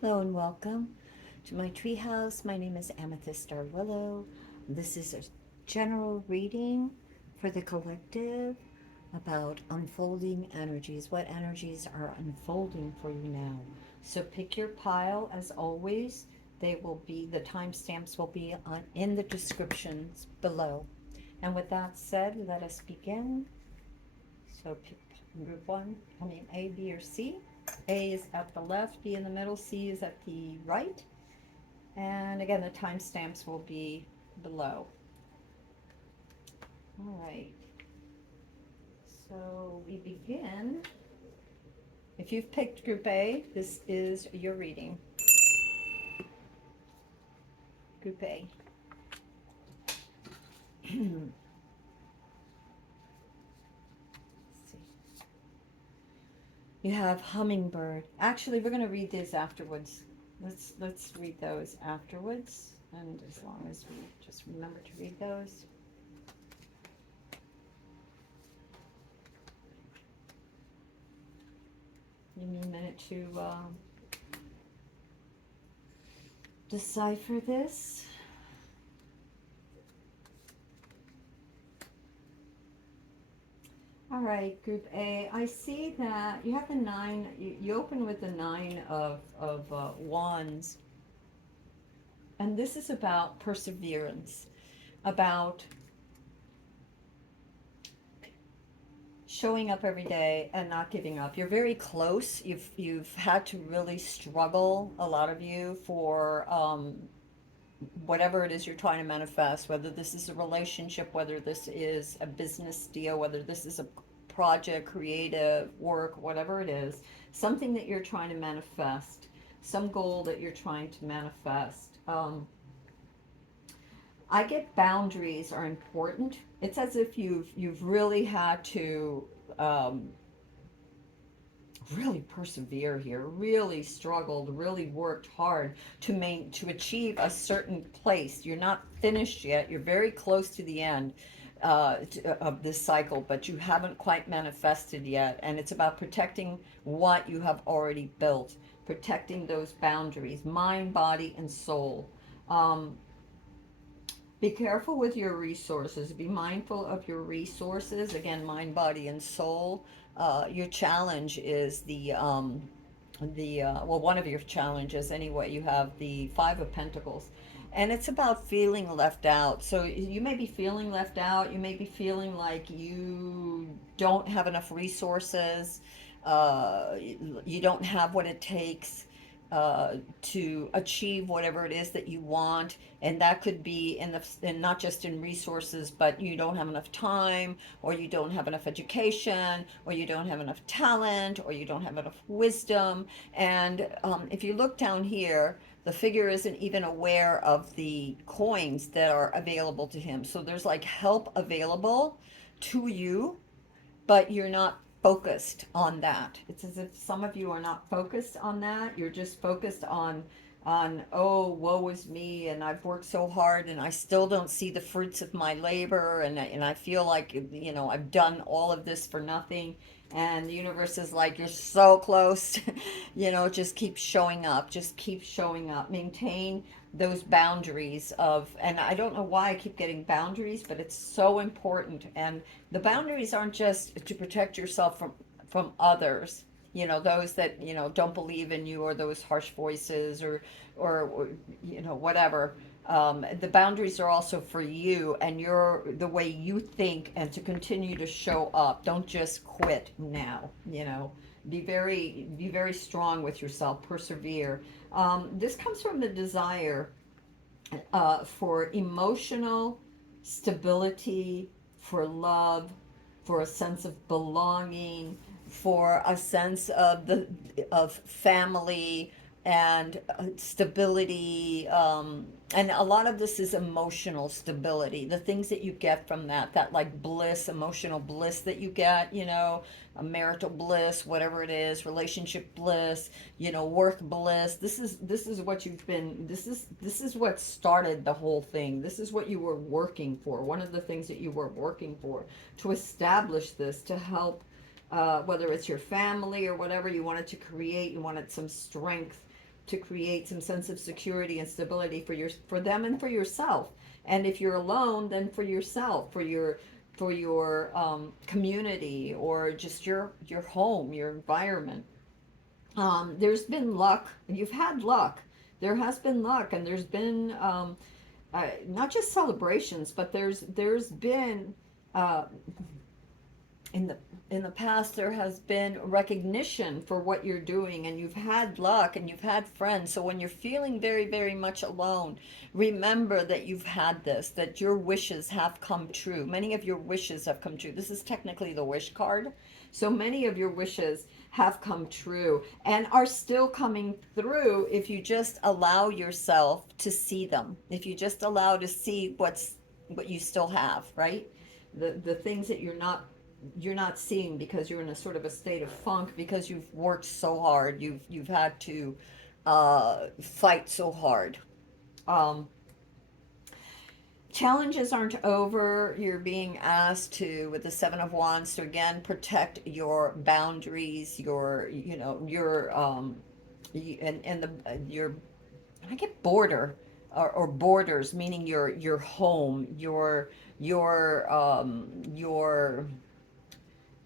Hello and welcome to my treehouse. My name is Amethyst Star Willow. This is a general reading for the collective about unfolding energies. What energies are unfolding for you now? So pick your pile as always. The timestamps will be in the descriptions below. And with that said, let us begin. So pick group one, A, B, or C. A is at the left, B in the middle, C is at the right. And again, the timestamps will be below. All right. So we begin. If you've picked group A, this is your reading. Group A. You have hummingbird. Actually, we're going to read these afterwards. Let's read those afterwards. And as long as we just remember to read those. Give me a minute to decipher this. All right, Group A. I see that you have the nine. You open with the nine of wands, and this is about perseverance, about showing up every day and not giving up. You're very close. You've had to really struggle, a lot of you, for whatever it is you're trying to manifest, whether this is a relationship, whether this is a business deal, whether this is a project, creative work, whatever it is, something that you're trying to manifest, some goal that you're trying to manifest. I get boundaries are important. It's as if you've really had to really persevere here, really struggled, really worked hard to achieve a certain place. You're not finished yet. You're very close to the end of this cycle, but you haven't quite manifested yet. And it's about protecting what you have already built, protecting those boundaries, mind, body, and soul. Um, be careful with your resources. Be mindful of your resources. Again, mind, body, and soul. Your challenge is well, one of your challenges anyway. You have the Five of Pentacles, and it's about feeling left out. So you may be feeling left out. You may be feeling like you don't have enough resources. You don't have what it takes to achieve whatever it is that you want, and that could be in not just in resources, but you don't have enough time, or you don't have enough education, or you don't have enough talent, or you don't have enough wisdom. And if you look down here, the figure isn't even aware of the coins that are available to him. So there's like help available to you, but you're not focused on that. It's as if some of you are not focused on that. You're just focused on oh, woe is me, and I've worked so hard and I still don't see the fruits of my labor, and I feel like, I've done all of this for nothing. And the universe is like, you're so close. Just keep showing up, just keep showing up, maintain those boundaries of, and I don't know why I keep getting boundaries, but it's so important. And the boundaries aren't just to protect yourself from others, those that don't believe in you, or those harsh voices, or whatever. The boundaries are also for you and the way you think, and to continue to show up. Don't just quit now. Be very strong with yourself. Persevere. This comes from the desire for emotional stability, for love, for a sense of belonging, for a sense of family and stability. And a lot of this is emotional stability. The things that you get from that like bliss, emotional bliss that you get, a marital bliss, whatever it is, relationship bliss, work bliss. This is what you've been. This is what started the whole thing. This is what you were working for. One of the things that you were working for, to establish this, to help, whether it's your family or whatever you wanted to create. You wanted some strength to create some sense of security and stability for them and for yourself. And if you're alone, then for yourself, for your community, or just your home, your environment. There's been luck. You've had luck. There has been luck, and there's been not just celebrations, but there's been uh, in the in the past there has been recognition for what you're doing, and you've had luck and you've had friends. So when you're feeling very, very much alone, remember that you've had this, that your wishes have come true. Many of your wishes have come true. This is technically the wish card. So many of your wishes have come true and are still coming through if you just allow yourself to see them. If you just allow to see what you still have, right? The things that you're not seeing because you're in a sort of a state of funk because you've worked so hard. You've had to fight so hard. Um, Challenges aren't over. You're being asked to, with the Seven of Wands, to again protect your boundaries, and your, I get border, or borders, meaning your home, your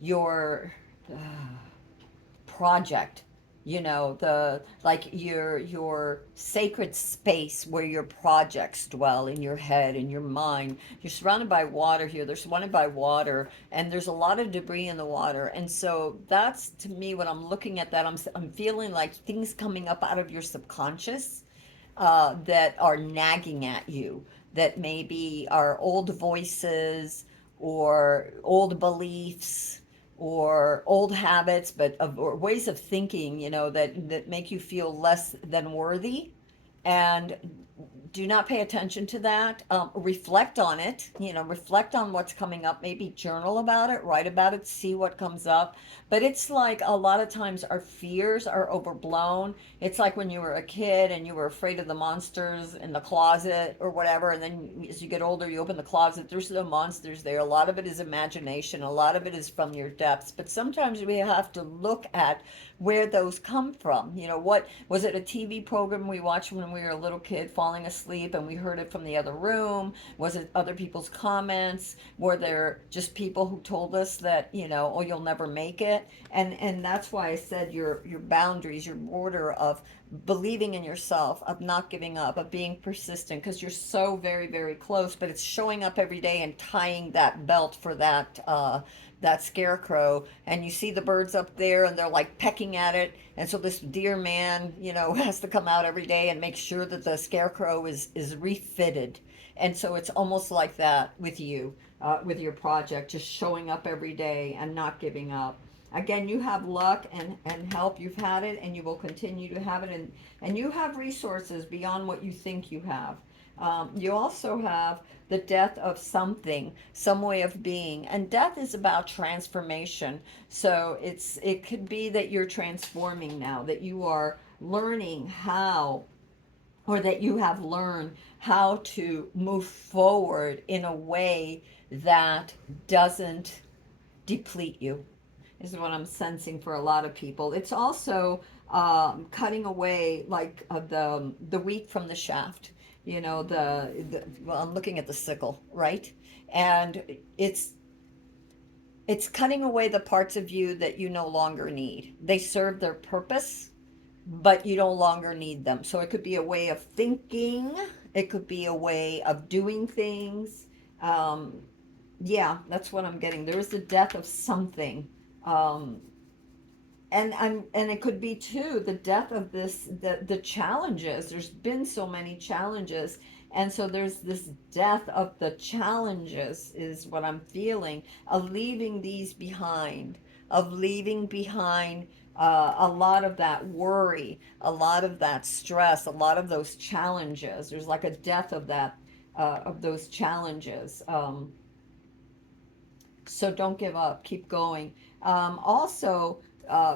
your project, the like your sacred space where your projects dwell in your head, in your mind. You're surrounded by water here. They're surrounded by water, and there's a lot of debris in the water. And so that's, to me, when I'm looking at that, I'm feeling like things coming up out of your subconscious, that are nagging at you, that maybe are old voices or old beliefs or old habits, or ways of thinking, that make you feel less than worthy. And do not pay attention to that. Reflect on it, reflect on what's coming up, maybe journal about it, write about it, see what comes up. But it's like a lot of times our fears are overblown. It's like when you were a kid and you were afraid of the monsters in the closet or whatever, and then as you get older, you open the closet, there's no monsters there. A lot of it is imagination, a lot of it is from your depths. But sometimes we have to look at where those come from. What was it, a TV program we watched when we were a little kid falling asleep and we heard it from the other room? Was it other people's comments? Were there just people who told us that, oh, you'll never make it? And that's why I said your boundaries, your border of believing in yourself, of not giving up, of being persistent, because you're so very, very close. But it's showing up every day and tying that belt for that scarecrow, and you see the birds up there and they're like pecking at it, and so this dear man, has to come out every day and make sure that the scarecrow is refitted. And so it's almost like that with you, with your project, just showing up every day and not giving up. Again, you have luck and help. You've had it and you will continue to have it, and you have resources beyond what you think you have. You also have the death of something, some way of being, and death is about transformation. So it could be that you're transforming now, that you are learning how, or that you have learned how to move forward in a way that doesn't deplete you, is what I'm sensing for a lot of people. It's also cutting away, like, the wheat from the shaft. Well, I'm looking at the sickle, right? And it's cutting away the parts of you that you no longer need. They serve their purpose, but you no longer need them. So it could be a way of thinking. It could be a way of doing things. Um, yeah, that's what I'm getting. There is the death of something. Um, and it could be too the death of the challenges. There's been so many challenges, and so there's this death of the challenges, is what I'm feeling, of leaving these behind, of leaving behind a lot of that worry, a lot of that stress, a lot of those challenges. There's like a death of that, of those challenges. So don't give up, keep going. Also,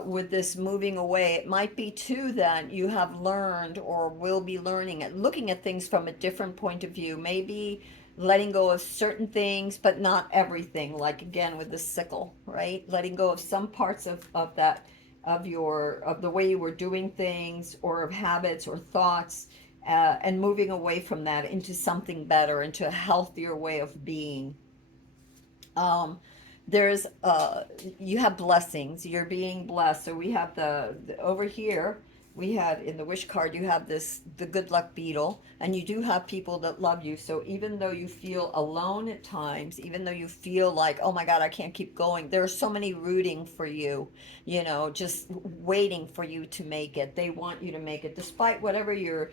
with this moving away, it might be too that you have learned or will be learning at looking at things from a different point of view. Maybe letting go of certain things, but not everything. Like again with the sickle, right? Letting go of some parts of that of the way you were doing things, or of habits or thoughts, and moving away from that into something better, into a healthier way of being. um, there's You have blessings, you're being blessed. So we have the over here, we had in the wish card, you have this, the good luck beetle, and you do have people that love you. So even though you feel alone at times, even though you feel like, oh my god, I can't keep going, there are so many rooting for you, just waiting for you to make it. They want you to make it despite whatever your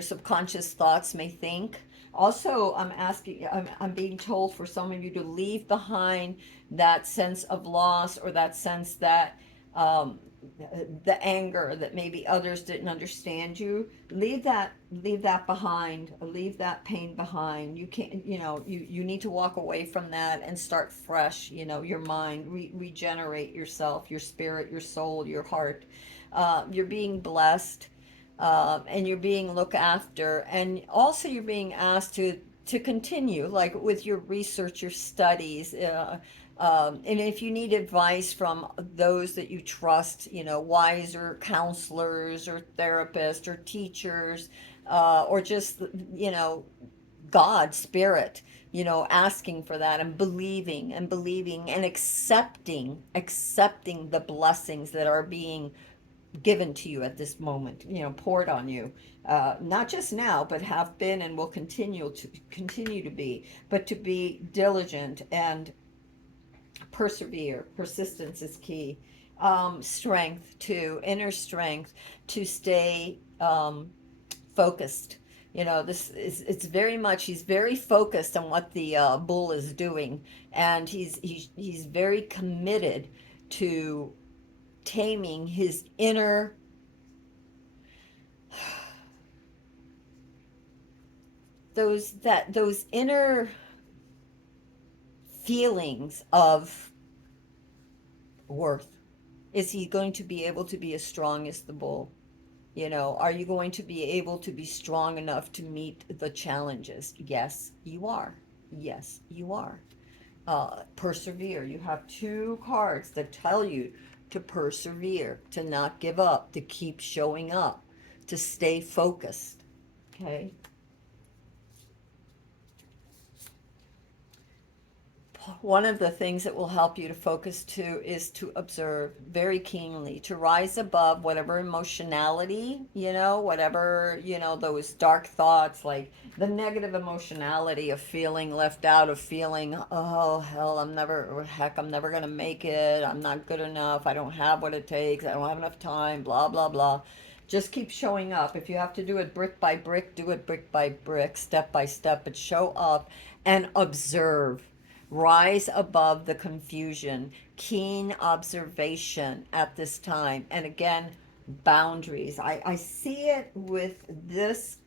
subconscious thoughts may think. Also, I'm being told for some of you to leave behind that sense of loss, or that sense that, um, the anger that maybe others didn't understand you. Leave that behind. Leave that pain behind. You can't, you need to walk away from that and start fresh. Your mind, regenerate yourself, your spirit, your soul, your heart. You're being blessed, and you're being looked after, and also you're being asked to continue, like with your research, your studies, and if you need advice from those that you trust, wiser counselors or therapists or teachers, or just, you know God, spirit, asking for that, and believing and accepting the blessings that are being given to you at this moment, poured on you, not just now, but have been and will continue to be. But to be diligent and persevere. Persistence is key. Strength too, inner strength to stay focused. This is it's very much, he's very focused on what the bull is doing, and he's very committed to taming his inner, those inner feelings of worth. Is he going to be able to be as strong as the bull? Are you going to be able to be strong enough to meet the challenges? Yes, you are. Yes, you are. Persevere. You have two cards that tell you to persevere, to not give up, to keep showing up, to stay focused. Okay? One of the things that will help you to focus too is to observe very keenly, to rise above whatever emotionality, whatever, those dark thoughts, like the negative emotionality of feeling left out, of feeling, oh, hell, I'm never going to make it. I'm not good enough. I don't have what it takes. I don't have enough time, blah, blah, blah. Just keep showing up. If you have to do it brick by brick, do it brick by brick, step by step, but show up and observe. Rise above the confusion, keen observation at this time. And again, boundaries. I see it with this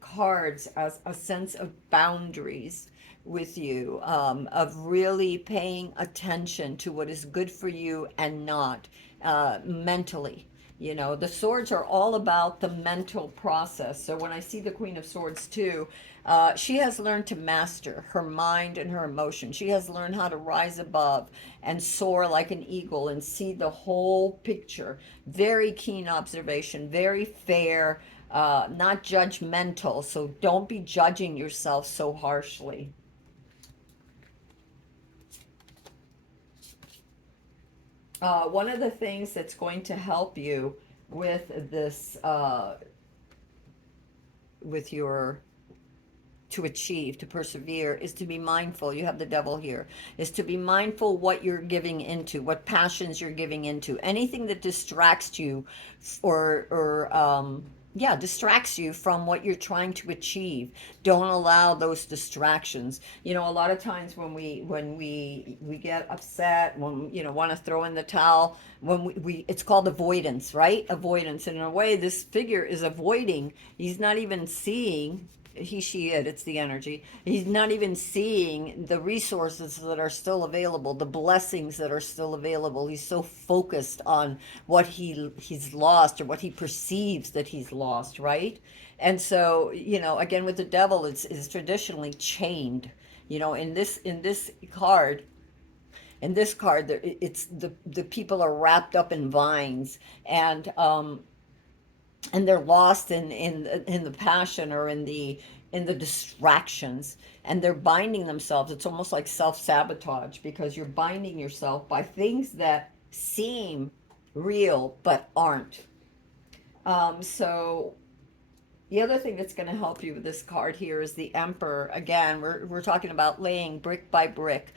cards as a sense of boundaries with you, of really paying attention to what is good for you and not, mentally. The swords are all about the mental process. So when I see the Queen of Swords too, she has learned to master her mind and her emotion. She has learned how to rise above and soar like an eagle and see the whole picture. Very keen observation, very fair, not judgmental. So don't be judging yourself so harshly. One of the things that's going to help you with this, with your to achieve, to persevere, is to be mindful. You have the devil here. Is to be mindful what you're giving into, what passions you're giving into. Anything that distracts you, or yeah, distracts you from what you're trying to achieve. Don't allow those distractions. A lot of times when we get upset, when want to throw in the towel, when we it's called avoidance, right? Avoidance. And in a way, this figure is avoiding. He's not even seeing, he, she, it's the energy. He's not even seeing the resources that are still available, the blessings that are still available. He's so focused on what he's lost, or what he perceives that he's lost, right? And so, again, with the devil, it's traditionally chained. In this card, In this card, it's the people are wrapped up in vines, and they're lost in the passion, or in the distractions, and they're binding themselves. It's almost like self-sabotage, because you're binding yourself by things that seem real but aren't. So the other thing that's going to help you with this card here is the Emperor. Again, we're talking about laying brick by brick,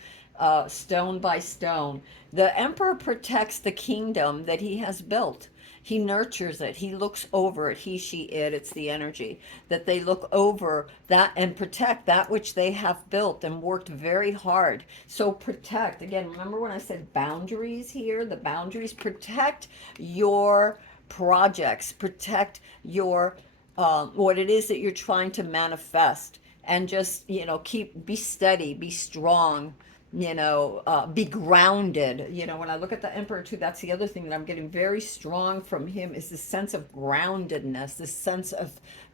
stone by stone. The Emperor protects the kingdom that he has built. He nurtures it. He looks over it. He, she, it. It's the energy that they look over that and protect that which they have built and worked very hard. So protect. Again, remember when I said boundaries here? The boundaries protect your projects, protect your what it is that you're trying to manifest, and just be steady, be strong, be grounded. When I look at the Emperor too, that's the other thing that I'm getting very strong from him, is this sense of groundedness, this sense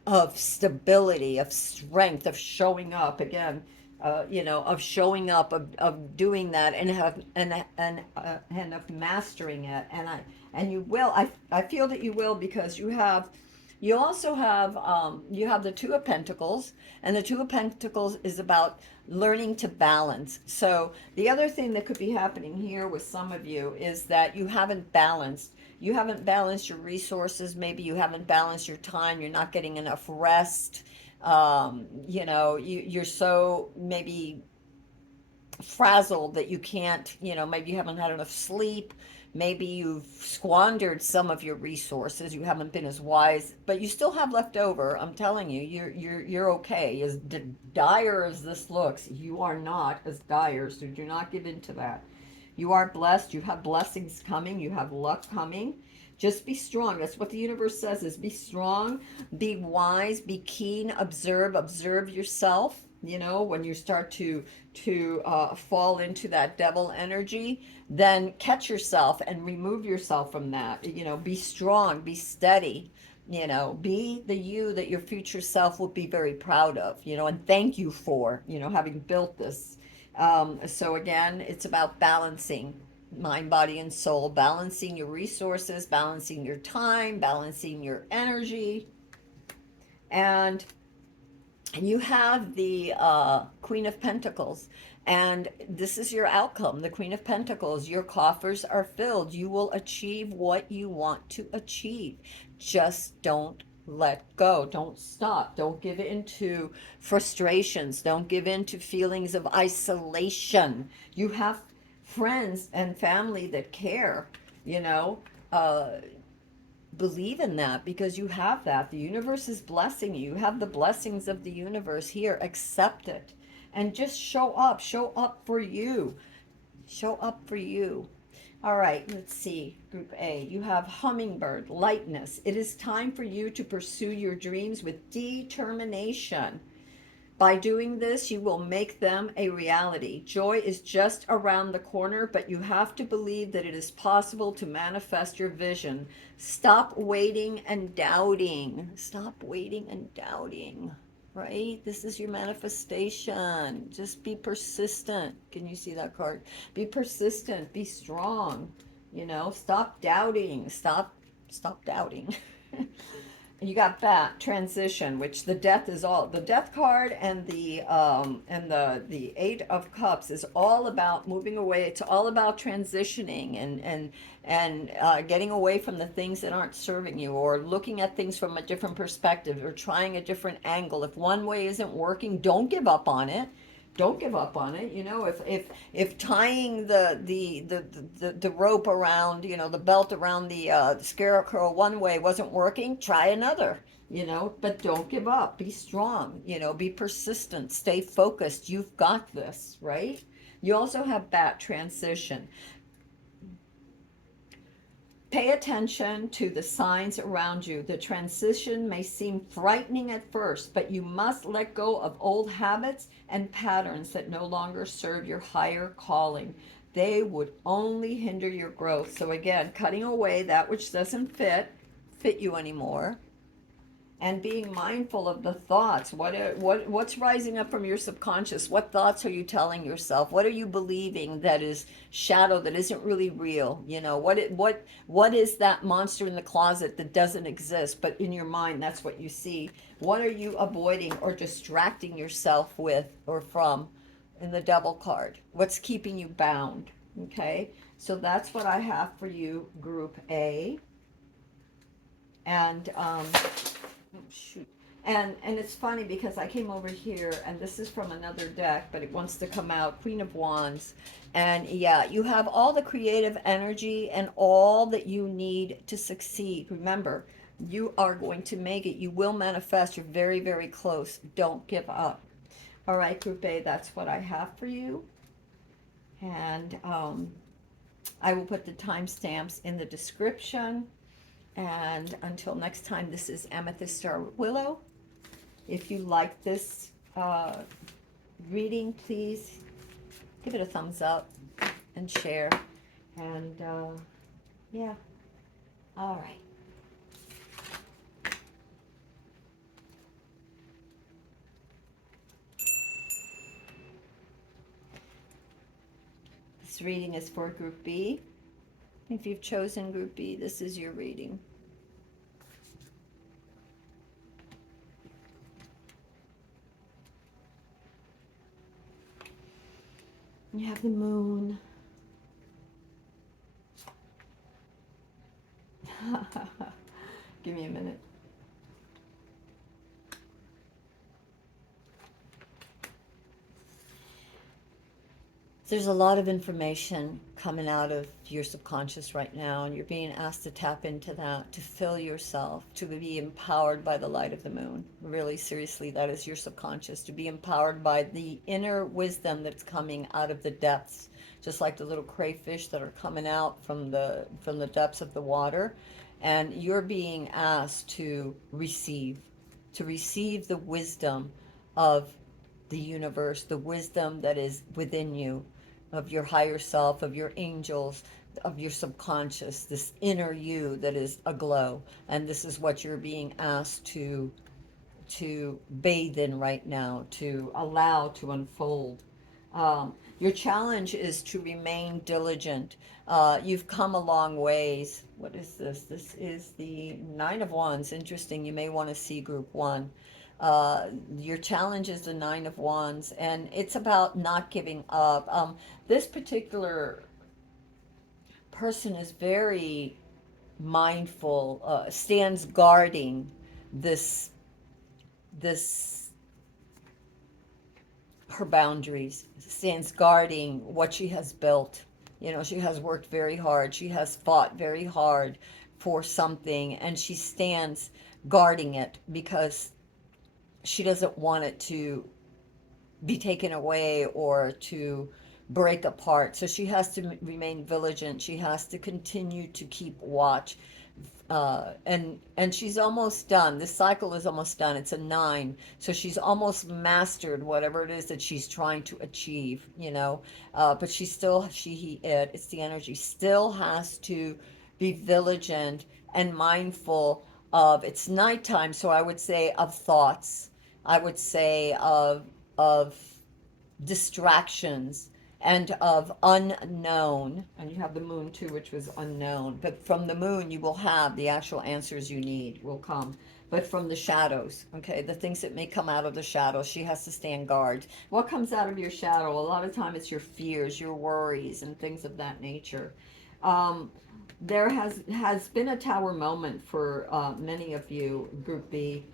of stability, of strength, of showing up again, of showing up, of doing that, and of mastering it. And you will. I feel that you will, because you also have you have the Two of Pentacles, and the Two of Pentacles is about learning to balance. So the other thing that could be happening here with some of you is that you haven't balanced. You haven't balanced your resources. Maybe you haven't balanced your time. You're not getting enough rest. You're so maybe frazzled that you can't, maybe you haven't had enough sleep. Maybe you've squandered some of your resources. You haven't been as wise, but you still have left over. I'm telling you, you're okay. As dire as this looks, you are not as dire. So do not give in to that. You are blessed. You have blessings coming. You have luck coming. Just be strong. That's what the universe says, is be strong, be wise, be keen, observe yourself. When you start to fall into that devil energy, then catch yourself and remove yourself from that. Be strong, be steady, be the you that your future self will be very proud of, and thank you for, having built this. So again, it's about balancing mind, body, and soul, balancing your resources, balancing your time, balancing your energy. And you have the Queen of Pentacles, and this is your outcome. The Queen of Pentacles, your coffers are filled. You will achieve what you want to achieve. Just don't let go. Don't stop. Don't give in to frustrations. Don't give in to feelings of isolation. You have friends and family that care, you know. Believe in that, because you have that. The universe is blessing you. You have the blessings of the universe here. Accept it and just show up. Show up for you. Show up for you. All right, let's see. Group A, you have hummingbird, lightness. It is time for you to pursue your dreams with determination. By doing this, you will make them a reality. Joy is just around the corner, but you have to believe that it is possible to manifest your vision. Stop waiting and doubting. Stop waiting and doubting, right? This is your manifestation. Just be persistent. Can you see that card? Be persistent, be strong. Stop doubting. Stop doubting. You got that transition, which the death is all the death card, and the 8 of Cups is all about moving away. It's all about transitioning and getting away from the things that aren't serving you, or looking at things from a different perspective, or trying a different angle. If one way isn't working, don't give up on it. Don't give up on it. If tying the rope around, the belt around the scarecrow one way wasn't working, try another. But don't give up. Be strong. Be persistent. Stay focused. You've got this, right? You also have Bat transition. Pay attention to the signs around you. The transition may seem frightening at first, but you must let go of old habits and patterns that no longer serve your higher calling. They would only hinder your growth. So again, cutting away that which doesn't fit you anymore, and being mindful of the thoughts. What's rising up from your subconscious? What thoughts are you telling yourself? What are you believing that is shadow, that isn't really real? You know, what is that monster in the closet that doesn't exist, but in your mind that's what you see? What are you avoiding or distracting yourself with or from in the devil card? What's keeping you bound? Okay? So that's what I have for you, group A. And shoot. And it's funny because I came over here and this is from another deck, but it wants to come out, Queen of Wands. And yeah, you have all the creative energy and all that you need to succeed. Remember, you are going to make it. You will manifest. You're very, very close. Don't give up. All right, Group A, that's what I have for you. And I will put the timestamps in the description. And until next time, this is Amethyst Star Willow. If you like this reading, please give it a thumbs up and share. And yeah, all right. This reading is for Group B. If you've chosen Group B, this is your reading. You have the moon. Give me a minute. There's a lot of information coming out of your subconscious right now, and you're being asked to tap into that, to fill yourself, to be empowered by the light of the moon. Really, seriously, that is your subconscious, to be empowered by the inner wisdom that's coming out of the depths, just like the little crayfish that are coming out from the depths of the water. And you're being asked to receive the wisdom of the universe, the wisdom that is within you, of your higher self, of your angels, of your subconscious, this inner you that is aglow. And this is what you're being asked to bathe in right now, to allow to unfold. Your challenge is to remain diligent. You've come a long ways. What is this? This is the Nine of Wands. Interesting. You may want to see Group 1. Your challenge is the Nine of Wands, and it's about not giving up. This particular person is very mindful, stands guarding this this her boundaries, stands guarding what she has built. You know, she has worked very hard. She has fought very hard for something, and she stands guarding it because she doesn't want it to be taken away or to break apart. So she has to remain vigilant. She has to continue to keep watch. And she's almost done. This cycle is almost done. It's a 9, so she's almost mastered whatever it is that she's trying to achieve. You know, but she still, she, he, it. It's the energy. Still has to be vigilant and mindful of. It's nighttime, so I would say of thoughts. I would say of distractions and of unknown. And you have the moon too, which was unknown. But from the moon, you will have the actual answers you need will come. But from the shadows, okay, the things that may come out of the shadows, she has to stand guard. What comes out of your shadow? A lot of time it's your fears, your worries, and things of that nature. Um, there has been a tower moment for many of you, Group B.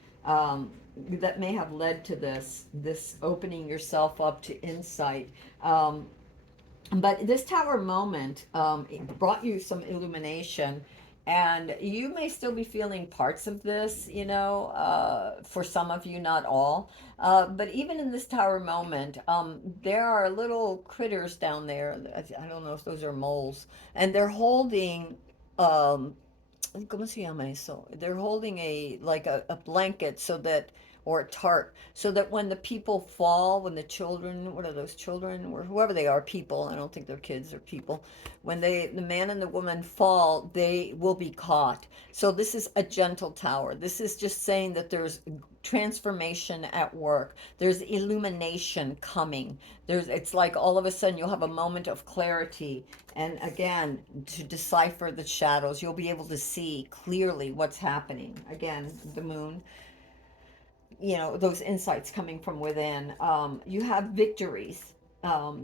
That may have led to this opening yourself up to insight. But this tower moment, it brought you some illumination, and you may still be feeling parts of this, you know, for some of you, not all. But even in this tower moment, there are little critters down there. I don't know if those are moles, and they're holding. Um, ¿Cómo se llama eso? They're holding a like a blanket so that or a tart, so that when the people fall, when the children, what are those children, or whoever they are, people, I don't think they're kids or people, when the man and the woman fall, they will be caught. So this is a gentle tower. This is just saying that there's transformation at work. There's illumination coming. It's like all of a sudden you'll have a moment of clarity. And again, to decipher the shadows, you'll be able to see clearly what's happening. Again, the moon, those insights coming from within. You have victories.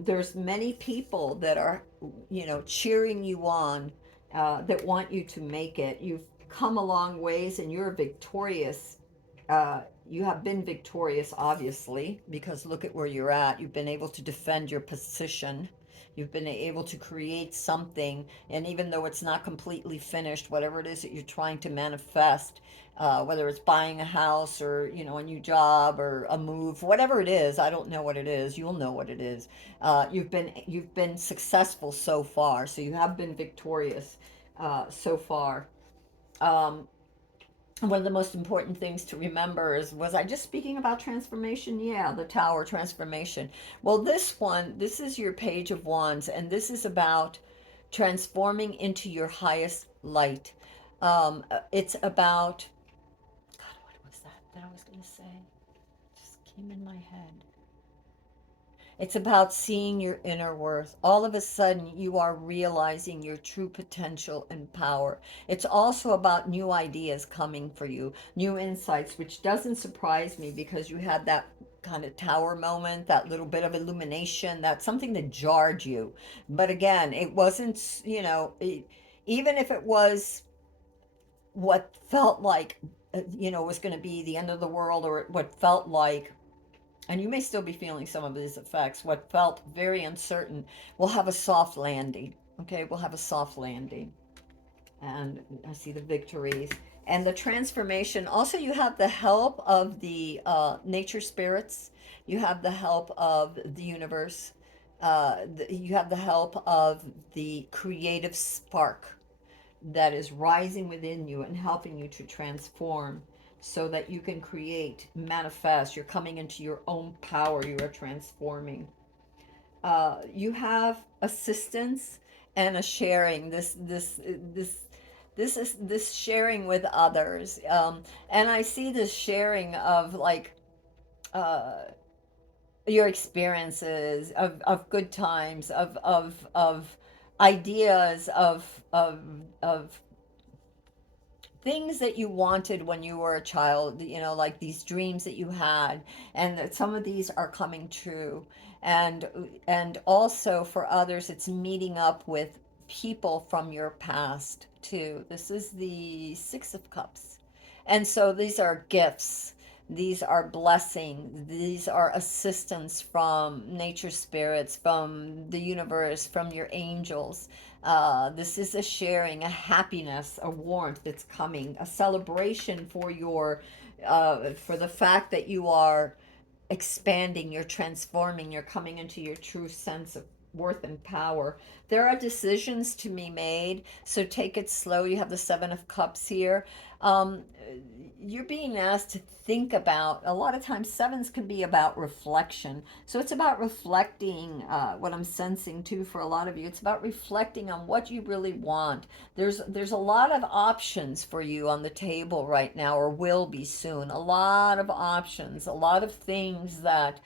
There's many people that are, cheering you on, that want you to make it. You've come a long ways and you're victorious. You have been victorious, obviously, because look at where you're at. You've been able to defend your position. You've been able to create something, and even though it's not completely finished, whatever it is that you're trying to manifest, whether it's buying a house or a new job or a move, whatever it is, I don't know what it is. You'll know what it is. You've been successful so far, so you have been victorious so far. Um, One of the most important things to remember is, was I just speaking about transformation? Yeah, the tower transformation. Well, this is your page of wands, and this is about transforming into your highest light. It's about, God, what was that I was going to say? Just came in my head. It's about seeing your inner worth. All of a sudden, you are realizing your true potential and power. It's also about new ideas coming for you, new insights, which doesn't surprise me because you had that kind of tower moment, that little bit of illumination, that's something that jarred you. But again, it wasn't, even if it was what felt like, was going to be the end of the world, or what felt like, and you may still be feeling some of these effects, what felt very uncertain will have a soft landing. Okay, we'll have a soft landing. And I see the victories and the transformation. Also, you have the help of the nature spirits, you have the help of the universe, you have the help of the creative spark that is rising within you and helping you to transform so that you can create, manifest. You're coming into your own power. You are transforming. You have assistance and a sharing. This sharing with others. And I see this sharing of like uh, your experiences of good times, of ideas, of things that you wanted when you were a child, like these dreams that you had, and that some of these are coming true. And also for others, it's meeting up with people from your past too. This is the Six of Cups. And so these are gifts. These are blessings. These are assistance from nature spirits, from the universe, from your angels. This is a sharing, a happiness, a warmth that's coming, a celebration for the fact that you are expanding, you're transforming, you're coming into your true sense of worth and power. There are decisions to be made, so take it slow. You have the Seven of Cups here. Um, you're being asked to think about, a lot of times sevens can be about reflection, so it's about reflecting. What I'm sensing too for a lot of you, it's about reflecting on what you really want. There's a lot of options for you on the table right now, or will be soon. A lot of options, a lot of things that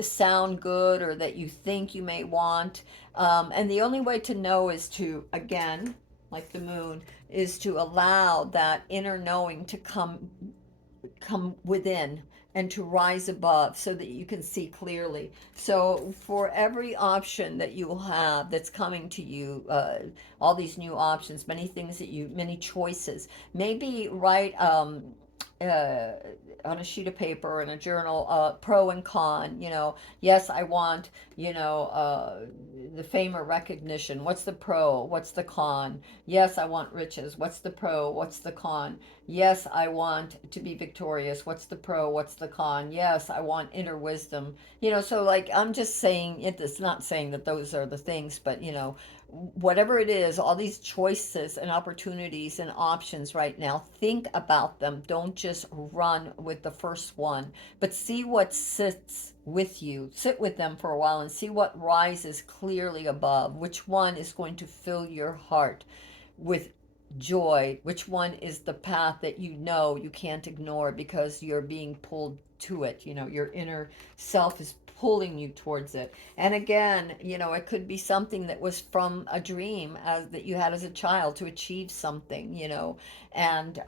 sound good or that you think you may want. And the only way to know is to, again, like the moon, is to allow that inner knowing to come within and to rise above so that you can see clearly. So for every option that you will have that's coming to you, all these new options, many choices, maybe write uh, on a sheet of paper or in a journal, pro and con. Yes, I want, the fame or recognition. What's the pro? What's the con? Yes, I want riches. What's the pro? What's the con? Yes, I want to be victorious. What's the pro? What's the con? Yes, I want inner wisdom. So like I'm just saying it's not saying that those are the things, but whatever it is, all these choices and opportunities and options right now, think about them. Don't just run with the first one, but see what sits with you. Sit with them for a while and see what rises clearly above. Which one is going to fill your heart with joy? Which one is the path that you know you can't ignore because you're being pulled to it? Your inner self is pulling you towards it. And again, it could be something that was from a dream that you had as a child to achieve something, and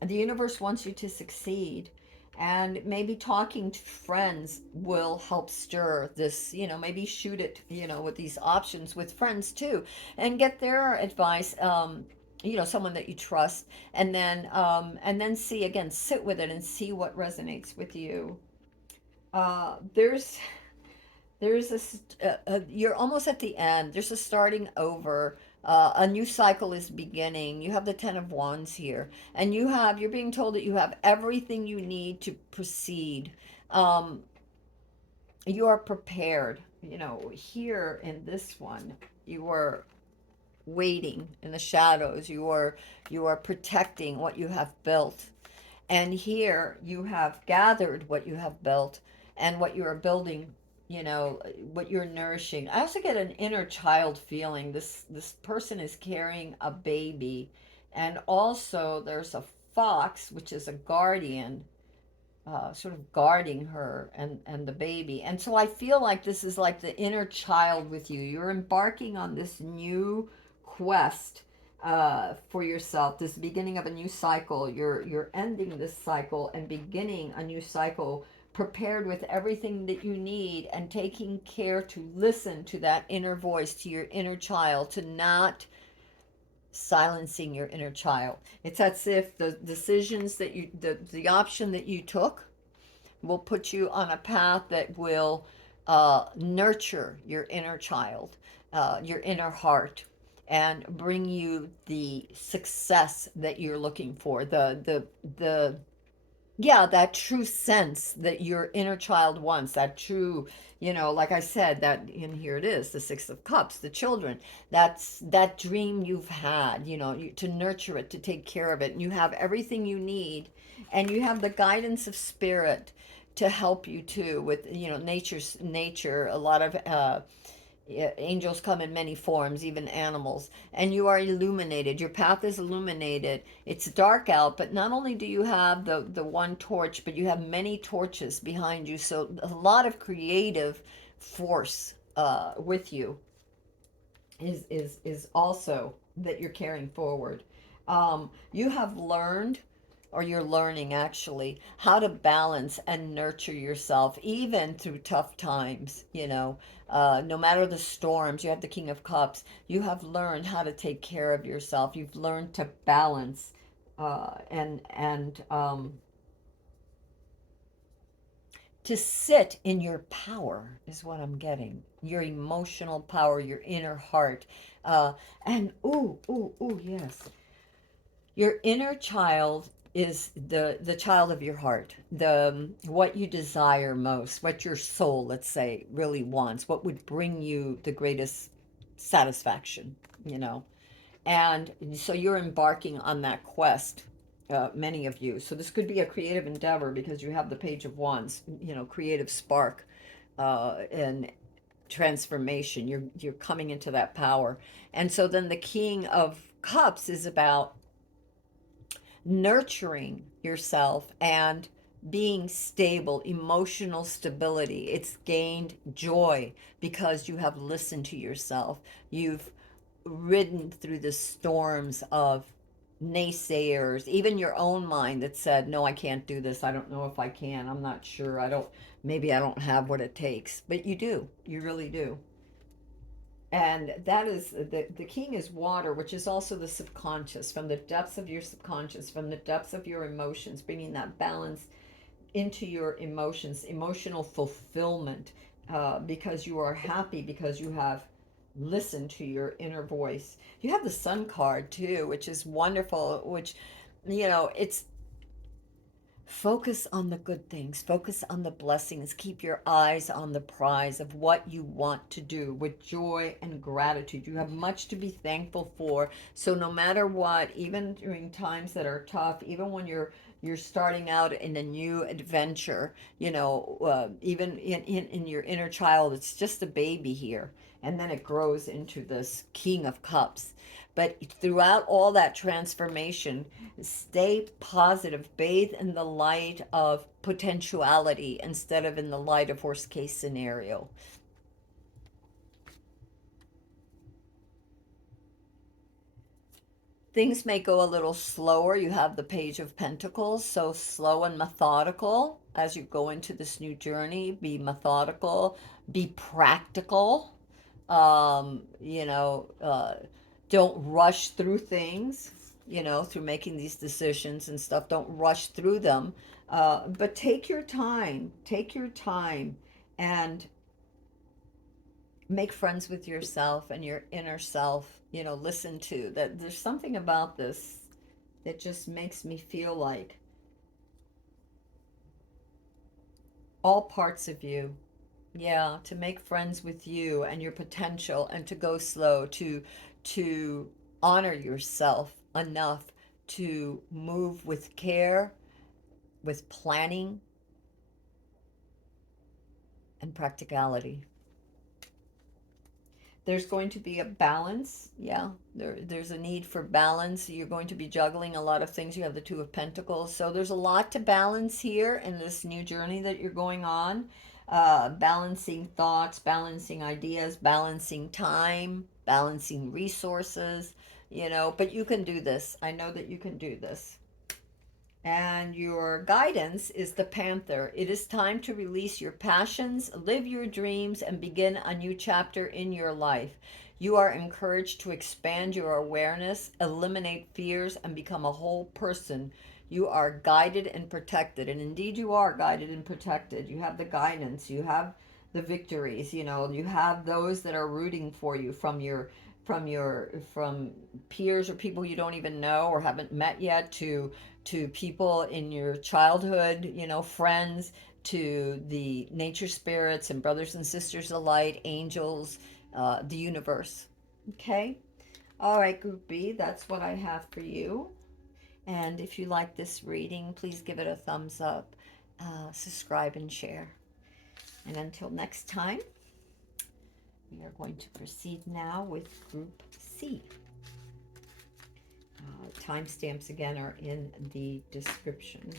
the universe wants you to succeed. And maybe talking to friends will help stir this, maybe shoot it, with these options with friends too, and get their advice, someone that you trust, and then see again, sit with it and see what resonates with you. There's you're almost at the end. There's a starting over. A new cycle is beginning. You have the Ten of Wands here, and you're being told that you have everything you need to proceed. Um, you are prepared. Here in this one, you are waiting in the shadows. You are protecting what you have built, and here you have gathered what you have built and what you are building, what you're nourishing. I also get an inner child feeling. This person is carrying a baby, and also there's a fox, which is a guardian, sort of guarding her and the baby. And so I feel like this is like the inner child with you. You're embarking on this new quest for yourself, this beginning of a new cycle. You're ending this cycle and beginning a new cycle, prepared with everything that you need, and taking care to listen to that inner voice, to your inner child, to not silencing your inner child. It's as if the decisions that the option that you took will put you on a path that will nurture your inner child, your inner heart, and bring you the success that you're looking for. The yeah, that true sense that your inner child wants, that true, like I said, that, and here it is, the Six of Cups, the children. That's that dream you've had, to nurture it, to take care of it. And you have everything you need, and you have the guidance of spirit to help you too with, nature. A lot of angels come in many forms, even animals, and you are illuminated. Your path is illuminated. It's dark out, but not only do you have the one torch, but you have many torches behind you. So a lot of creative force with you is also that you're carrying forward. You have learned, or you're learning actually, how to balance and nurture yourself even through tough times. No matter the storms, you have the King of Cups. You have learned how to take care of yourself. You've learned to balance, and to sit in your power is what I'm getting. Your emotional power, your inner heart, uh, and ooh, yes, your inner child is the child of your heart, the what you desire most, what your soul, let's say, really wants, what would bring you the greatest satisfaction, you know and so you're embarking on that quest, many of you. So this could be a creative endeavor because you have the Page of Wands, creative spark, and transformation. You're coming into that power. And so then the King of Cups is about nurturing yourself and being stable, emotional stability. It's gained joy because you have listened to yourself. You've ridden through the storms of naysayers, even your own mind that said, no, I can't do this. I don't know if I can. I'm not sure. Maybe I don't have what it takes. But you do. You really do. And that is the king is water, which is also the subconscious, from the depths of your subconscious, from the depths of your emotions, bringing that balance into your emotions, emotional fulfillment, because you are happy, because you have listened to your inner voice. You have the Sun card too, which is wonderful, which, it's Focus on the good things, focus on the blessings, keep your eyes on the prize of what you want to do with joy and gratitude. You have much to be thankful for. So no matter what, even during times that are tough, even when you're starting out in a new adventure, even in your inner child, it's just a baby here, and then it grows into this king of cups. But throughout all that transformation, stay positive, bathe in the light of potentiality instead of in the light of worst case scenario. Things may go a little slower. You have the Page of Pentacles, so slow and methodical as you go into this new journey. Be methodical, be practical. Don't rush through things, through making these decisions and stuff. Don't rush through them, but take your time, and make friends with yourself and your inner self. Listen to that. There's something about this that just makes me feel like all parts of you, yeah, to make friends with you and your potential, and to go slow, to honor yourself enough to move with care, with planning and practicality. There's going to be a balance. Yeah, there's a need for balance. You're going to be juggling a lot of things. You have the Two of Pentacles, so there's a lot to balance here in this new journey that you're going on. Balancing thoughts, balancing ideas, balancing time, balancing resources. But you can do this. I know that you can do this. And your guidance is the Panther. It is time to release your passions, live your dreams, and begin a new chapter in your life. You are encouraged to expand your awareness, eliminate fears, and become a whole person. You are guided and protected. And indeed, you are guided and protected. You have the guidance, you have the victories, you have those that are rooting for you from peers or people you don't even know or haven't met yet, to people in your childhood, friends, to the nature spirits and brothers and sisters alike, angels, the universe. Okay? All right, Group B, that's what I have for you. And if you like this reading, please give it a thumbs up, subscribe, and share. And until next time, we are going to proceed now with Group C. Timestamps again are in the description.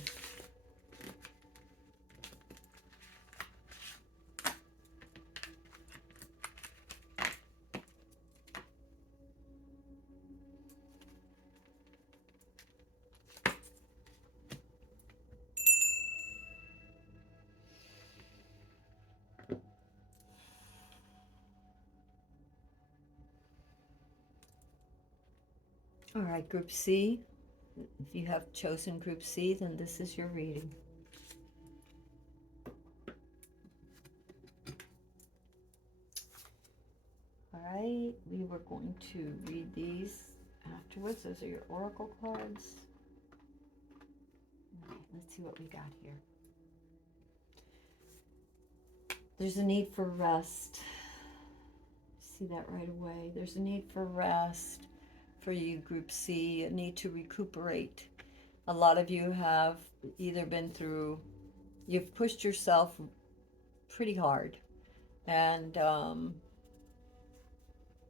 All right, Group C. If you have chosen Group C, then this is your reading. All right, we were going to read these afterwards. Those are your oracle cards. All right, let's see what we got here. There's a need for rest. See that right away. There's a need for rest for you, Group C, a need to recuperate. A lot of you have either been through, you've pushed yourself pretty hard, and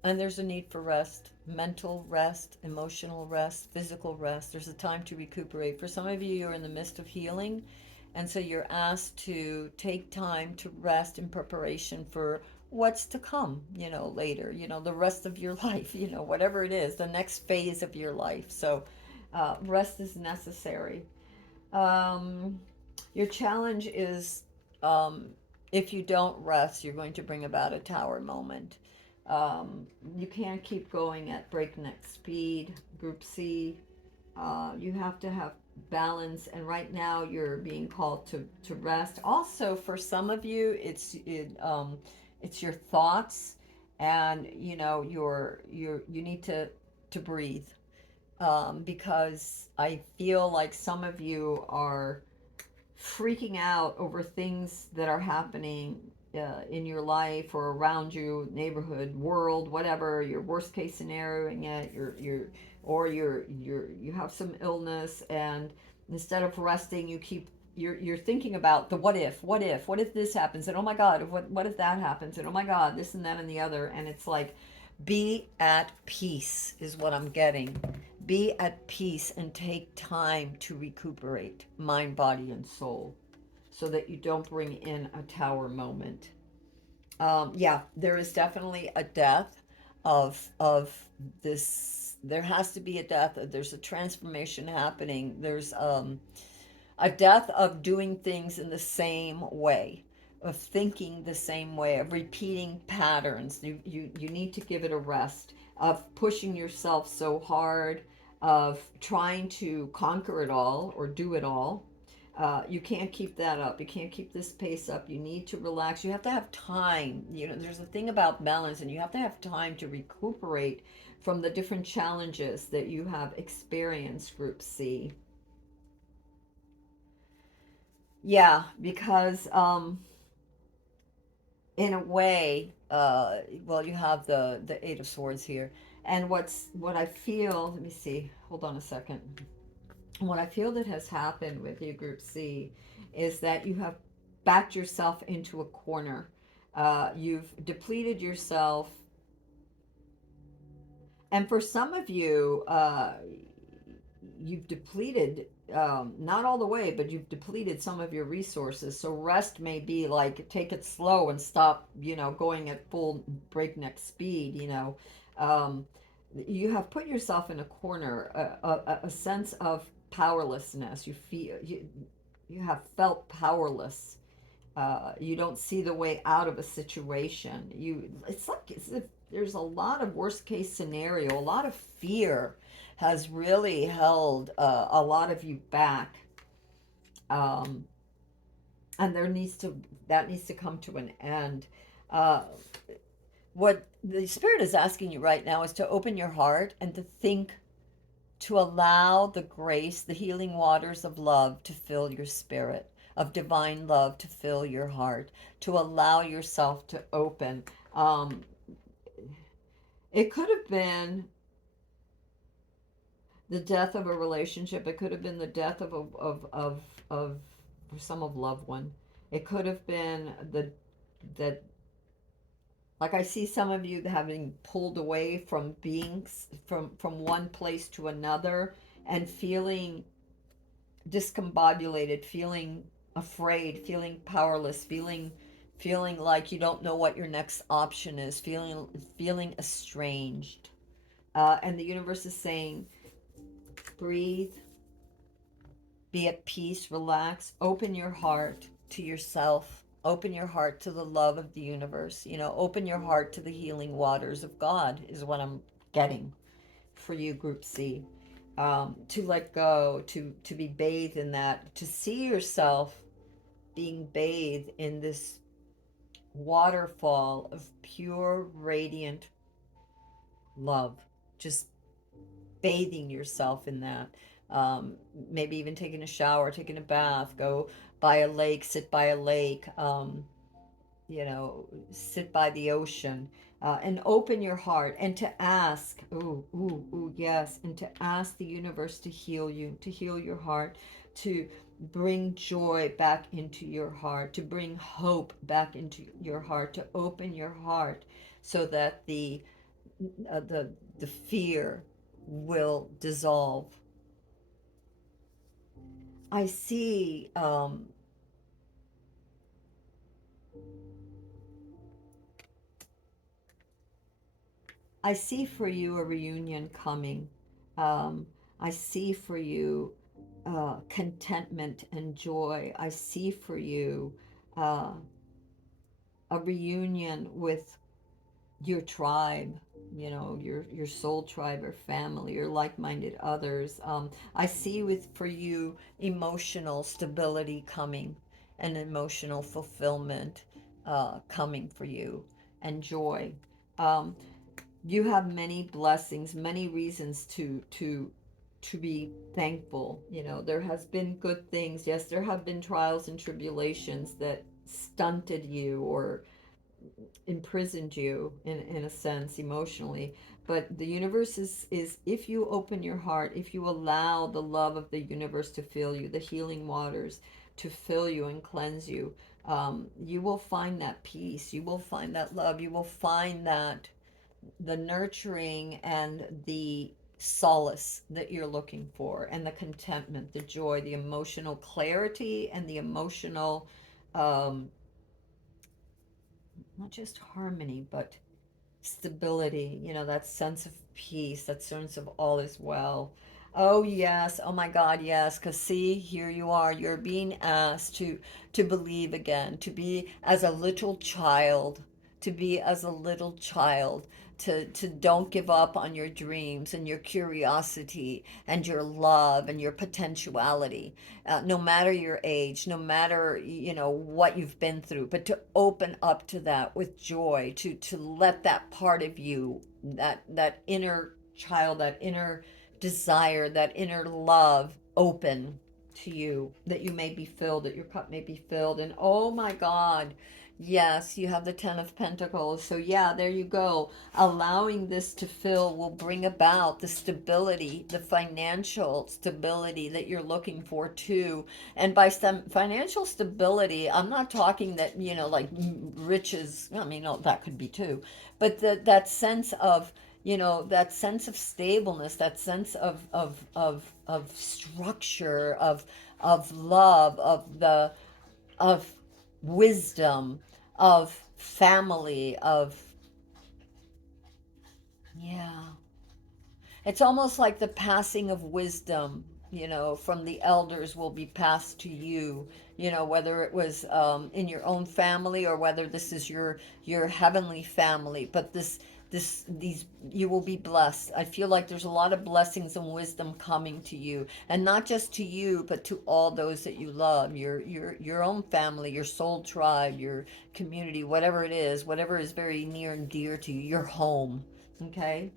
there's a need for rest, mental rest, emotional rest, physical rest. There's a time to recuperate. For some of you, you're in the midst of healing, and so you're asked to take time to rest in preparation for what's to come, later, the rest of your life, whatever it is, the next phase of your life. So rest is necessary. Um, your challenge is, if you don't rest, you're going to bring about a tower moment. You can't keep going at breakneck speed, Group C. You have to have balance, and right now you're being called to rest. Also, for some of you, it's your thoughts, and you need to breathe, because I feel like some of you are freaking out over things that are happening in your life or around you, neighborhood, world, whatever, your worst case scenario, and yet you have some illness, and instead of resting, you're thinking about the what if this happens, and oh my God, what if that happens, and oh my God, this and that and the other, and it's like, be at peace is what I'm getting. Be at peace and take time to recuperate mind, body, and soul so that you don't bring in a tower moment. Yeah, there is definitely a death of this. There has to be a death. There's a transformation happening. There's a death of doing things in the same way, of thinking the same way, of repeating patterns. You need to give it a rest, of pushing yourself so hard, of trying to conquer it all or do it all. You can't keep that up. You can't keep this pace up. You need to relax. You have to have time. You know, there's a thing about balance, and you have to have time to recuperate from the different challenges that you have experienced, Group C. Yeah, because in a way, well, you have the Eight of Swords here, and what I feel. Let me see. Hold on a second. What I feel that has happened with you, Group C, is that you have backed yourself into a corner. You've depleted yourself, and for some of you, you've depleted, not all the way, but you've depleted some of your resources. So rest may be like take it slow and stop, going at full breakneck speed. You have put yourself in a corner, a sense of powerlessness. You have felt powerless. You don't see the way out of a situation. It's like as if there's a lot of worst case scenario, a lot of fear has really held a lot of you back, um, and that needs to come to an end. Uh, what the spirit is asking you right now is to open your heart and to think, to allow the grace, the healing waters of love to fill your spirit, of divine love to fill your heart, to allow yourself to open. Um, it could have been the death of a relationship. It could have been the death of some of loved one. It could have been that like I see some of you having pulled away from beings from one place to another and feeling discombobulated, feeling afraid, feeling powerless, feeling like you don't know what your next option is, feeling estranged. And the universe is saying, breathe, be at peace, relax, open your heart to yourself, open your heart to the love of the universe, open your heart to the healing waters of God, is what I'm getting for you, Group C. To let go, to be bathed in that, to see yourself being bathed in this waterfall of pure, radiant love, just bathing yourself in that. Um, Maybe even taking a shower, taking a bath, go by a lake, sit by a lake, sit by the ocean, and open your heart and to ask, ooh, ooh, ooh, yes, and to ask the universe to heal you, to heal your heart, to bring joy back into your heart, to bring hope back into your heart, to open your heart so that uh, the the fear will dissolve. I see. I see for you a reunion coming. Um, I see for you contentment and joy. I see for you uh, a reunion with your tribe, your soul tribe or family or like-minded others. I see with for you emotional stability coming, and emotional fulfillment coming for you, and joy. Um, you have many blessings, many reasons to to be thankful. You know, there has been good things. Yes, there have been trials and tribulations that stunted you or imprisoned you in a sense emotionally, but the universe is if you open your heart, if you allow the love of the universe to fill you, the healing waters to fill you and cleanse you, you will find that peace, you will find that love, you will find that the nurturing and the solace that you're looking for, and the contentment, the joy, the emotional clarity, and the emotional um, not just harmony, but stability, you know, that sense of peace, that sense of all is well. Oh yes, oh my God, yes, because see, here you are, you're being asked to believe again, to be as a little child, to be as a little child, to don't give up on your dreams and your curiosity and your love and your potentiality, no matter your age, no matter, you know, what you've been through, but to open up to that with joy, to let that part of you, that inner child, that inner desire, that inner love open to you, that you may be filled, that your cup may be filled. And oh my God, yes, you have the Ten of Pentacles. So yeah, there you go. Allowing this to fill will bring about the stability, the financial stability that you're looking for too. And by some financial stability, I'm not talking that, you know, like riches. I mean, no, that could be too, but that sense of, you know, that sense of stableness, that sense of structure, of love, of wisdom, of family, of, yeah. It's almost like the passing of wisdom, you know, from the elders will be passed to you, you know, whether it was in your own family or whether this is your heavenly family. But these, you will be blessed. I feel like there's a lot of blessings and wisdom coming to you, and not just to you, but to all those that you love, your own family, your soul tribe, your community, whatever it is, whatever is very near and dear to you, your home. Okay.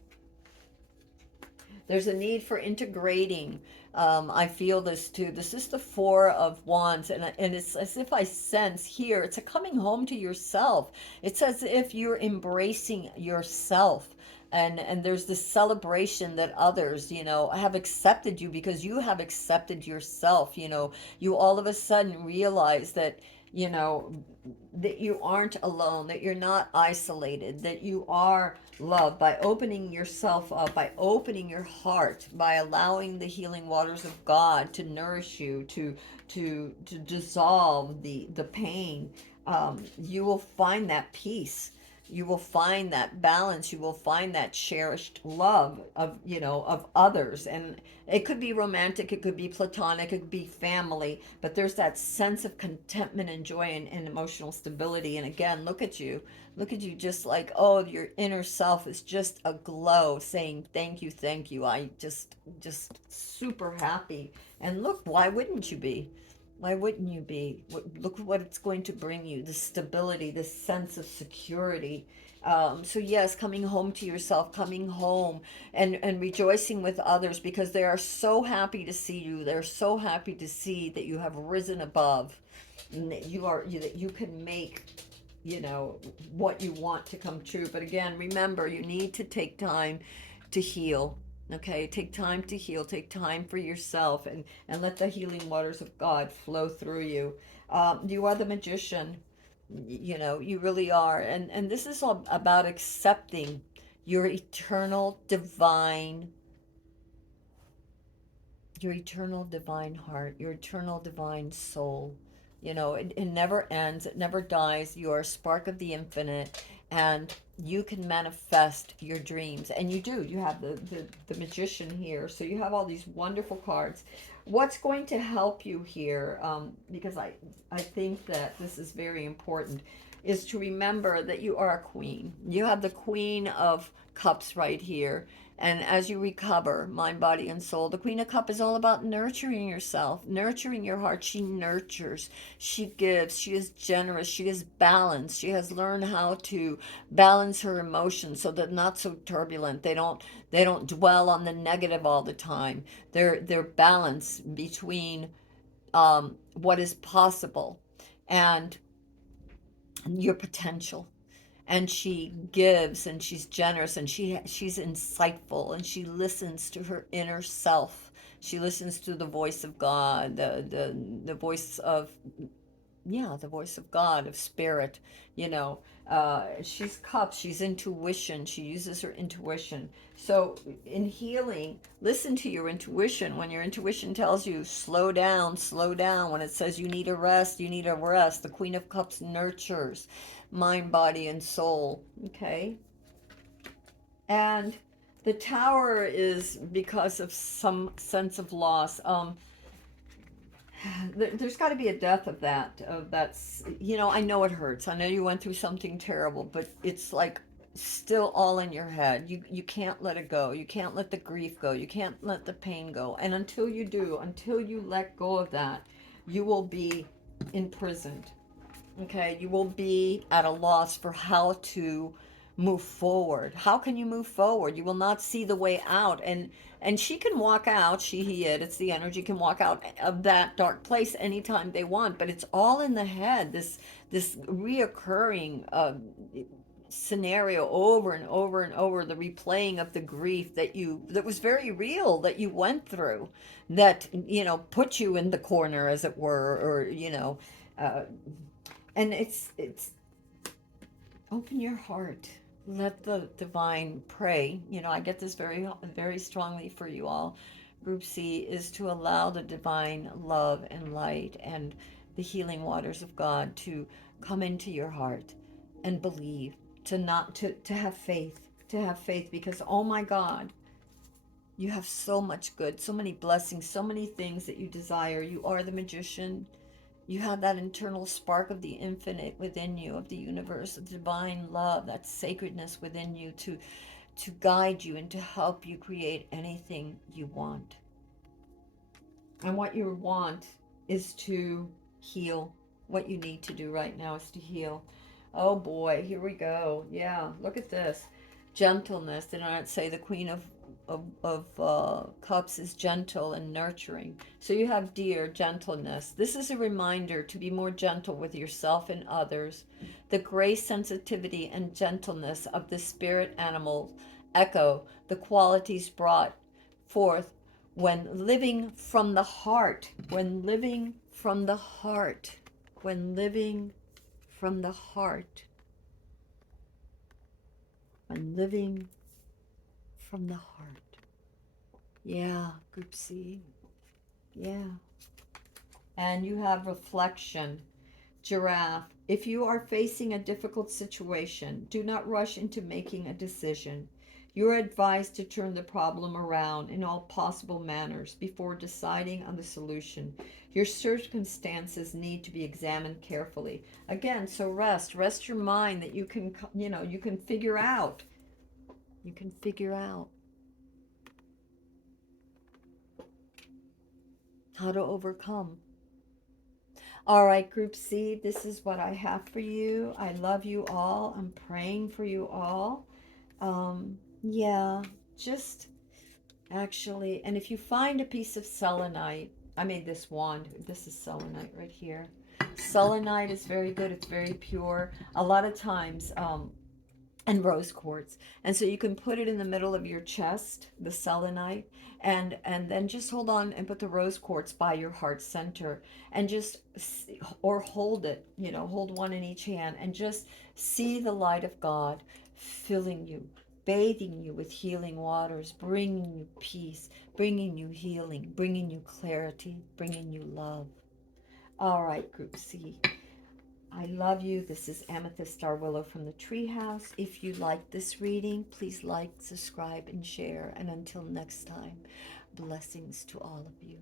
There's a need for integrating. I feel this too. This is the Four of Wands, and it's as if I sense here, it's a coming home to yourself. It's as if you're embracing yourself. And there's this celebration that others, you know, have accepted you because you have accepted yourself. You know, you all of a sudden realize that, you know, that you aren't alone, that you're not isolated, that you are loved by opening yourself up, by opening your heart, by allowing the healing waters of God to nourish you, to dissolve the pain. You will find that peace, you will find that balance, you will find that cherished love of, you know, of others. And it could be romantic, it could be platonic, it could be family, but there's that sense of contentment and joy, and emotional stability. And again, look at you, just like, oh, your inner self is just aglow, saying thank you, I just super happy. And look, why wouldn't you be? Why wouldn't you be? Look what it's going to bring you, the stability, the sense of security. So yes, coming home to yourself, coming home and rejoicing with others because they are so happy to see you. They're so happy to see that you have risen above, and that that you can make, you know, what you want to come true. But again, remember, you need to take time to heal. Okay, take time to heal, take time for yourself, and let the healing waters of God flow through you. You are the magician, you know, you really are. And this is all about accepting your eternal divine, your eternal divine heart, your eternal divine soul. You know, it never ends, it never dies. You are a spark of the infinite, and you can manifest your dreams. And you do. You have the magician here. So you have all these wonderful cards. What's going to help you here, because I think that this is very important, is to remember that you are a queen. You have the Queen of Cups right here, And as you recover, mind, body, and soul, the Queen of Cup is all about nurturing yourself, nurturing your heart. She nurtures, she gives, she is generous, she is balanced. She has learned how to balance her emotions so they're not so turbulent. They don't dwell on the negative all the time. They're balanced between what is possible and your potential. And she gives, and she's generous, and she's insightful, and she listens to her inner self. She listens to the voice of God, the voice of, yeah, the voice of God, of spirit, you know. She's cups, she's intuition, she uses her intuition. So in healing, listen to your intuition. When your intuition tells you slow down, when it says you need a rest, you need a rest. The Queen of Cups nurtures mind, body, and soul. Okay. And the Tower is because of some sense of loss. There's got to be a death of that. Of that's, you know, I know it hurts. I know you went through something terrible, but it's like still all in your head. You can't let it go. You can't let the grief go. You can't let the pain go. And until you do, until you let go of that, you will be imprisoned. Okay, you will be at a loss for how to move forward. How can you move forward? You will not see the way out. And she can walk out, she, he, it, it's the energy, can walk out of that dark place anytime they want, but it's all in the head. This reoccurring scenario over and over and over, the replaying of the grief that was very real, that you went through, that, you know, put you in the corner, as it were, or, you know, uh, and it's open your heart, let the divine pray. You know, I get this very strongly for you all. Group C is to allow the divine love and light and the healing waters of God to come into your heart, and believe, to not to have faith, because oh my God, you have so much good, so many blessings, so many things that you desire. You are the magician. You have that internal spark of the infinite within you, of the universe, of divine love, that sacredness within you to guide you and to help you create anything you want. And what you want is to heal. What you need to do right now is to heal. Oh boy, here we go. Yeah, look at this. Gentleness. Did I not say the Queen of Cups is gentle and nurturing? So you have deer, gentleness. This is a reminder to be more gentle with yourself and others. The grace, sensitivity, and gentleness of the spirit animal echo the qualities brought forth when living from the heart, when living from the heart, when living from the heart, when living from the heart. Yeah, group C. Yeah. And you have reflection. Giraffe, if you are facing a difficult situation, do not rush into making a decision. You are advised to turn the problem around in all possible manners before deciding on the solution. Your circumstances need to be examined carefully. Again, so rest your mind, that you can, you know, you can figure out. You can figure out how to overcome. All right, Group C, this is what I have for you. I love you all. I'm praying for you all. Yeah, just actually, and if you find a piece of selenite, I made this wand. This is selenite right here. Selenite is very good. It's very pure. A lot of times, and rose quartz, and so you can put it in the middle of your chest, the selenite, and then just hold on and put the rose quartz by your heart center, and just or hold it, you know, hold one in each hand, and just see the light of God filling you, bathing you with healing waters, bringing you peace, bringing you healing, bringing you clarity, bringing you love. All right, Group C, I love you. This is Amethyst Star Willow from the Treehouse. If you like this reading, please like, subscribe, and share. And until next time, blessings to all of you.